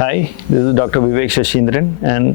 Hi, this is Dr. Vivek Sasindran and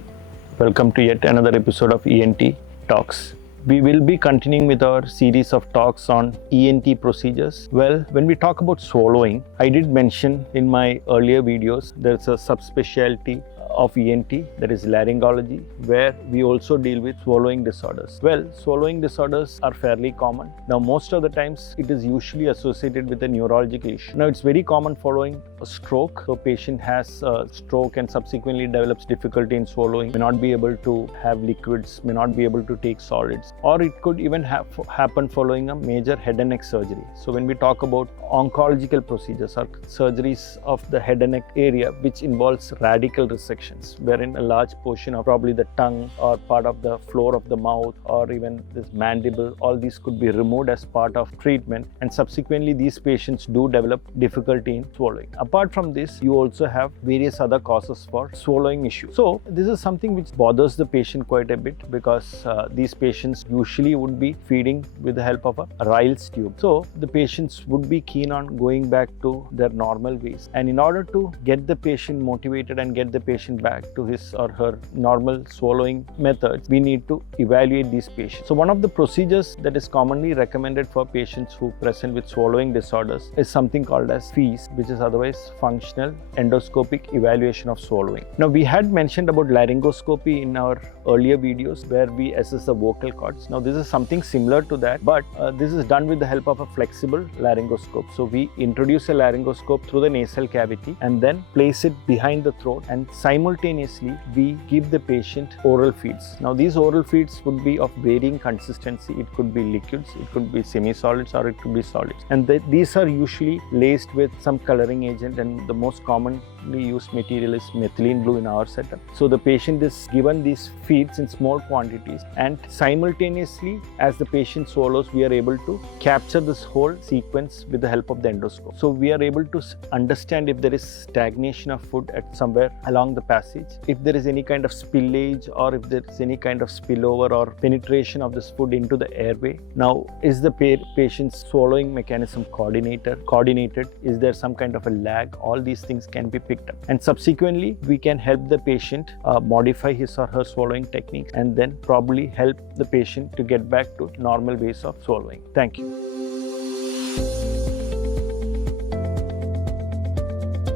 welcome to yet another episode of ENT Talks. We will be continuing with our series of talks on ENT procedures. Well, when we talk about swallowing, I did mention in my earlier videos there's a subspecialty of ENT, that is laryngology, where we also deal with swallowing disorders. Well, swallowing disorders are fairly common. Now, most of the times it is usually associated with a neurological issue. Now, it's very common following a stroke. So, patient has a stroke and subsequently develops difficulty in swallowing, may not be able to have liquids, may not be able to take solids, or it could even happen following a major head and neck surgery. So, when we talk about oncological procedures or surgeries of the head and neck area, which involves radical resection, wherein a large portion of probably the tongue or part of the floor of the mouth or even this mandible, all these could be removed as part of treatment, and subsequently these patients do develop difficulty in swallowing. Apart from this, you also have various other causes for swallowing issues. So this is something which bothers the patient quite a bit because these patients usually would be feeding with the help of a Ryle's tube. So the patients would be keen on going back to their normal ways, and in order to get the patient motivated and get the patient back to his or her normal swallowing methods, we need to evaluate these patients. So one of the procedures that is commonly recommended for patients who present with swallowing disorders is something called as FEES, which is otherwise functional endoscopic evaluation of swallowing. Now, we had mentioned about laryngoscopy in our earlier videos where we assess the vocal cords. Now, this is something similar to that, but this is done with the help of a flexible laryngoscope. So we introduce a laryngoscope through the nasal cavity and then place it behind the throat, and simultaneously we give the patient oral feeds. Now, these oral feeds would be of varying consistency. It could be liquids, it could be semi-solids, or it could be solids, and these are usually laced with some coloring agent, and the most commonly used material is methylene blue in our setup. So the patient is given these feeds in small quantities, and simultaneously as the patient swallows, we are able to capture this whole sequence with the help of the endoscope. So we are able to understand if there is stagnation of food at somewhere along the passage, if there is any kind of spillage, or if there is any kind of spillover or penetration of this food into the airway. Now, is the patient's swallowing mechanism coordinated? Is there some kind of a lag? All these things can be picked up, and subsequently we can help the patient modify his or her swallowing techniques, and then probably help the patient to get back to normal ways of swallowing. Thank you.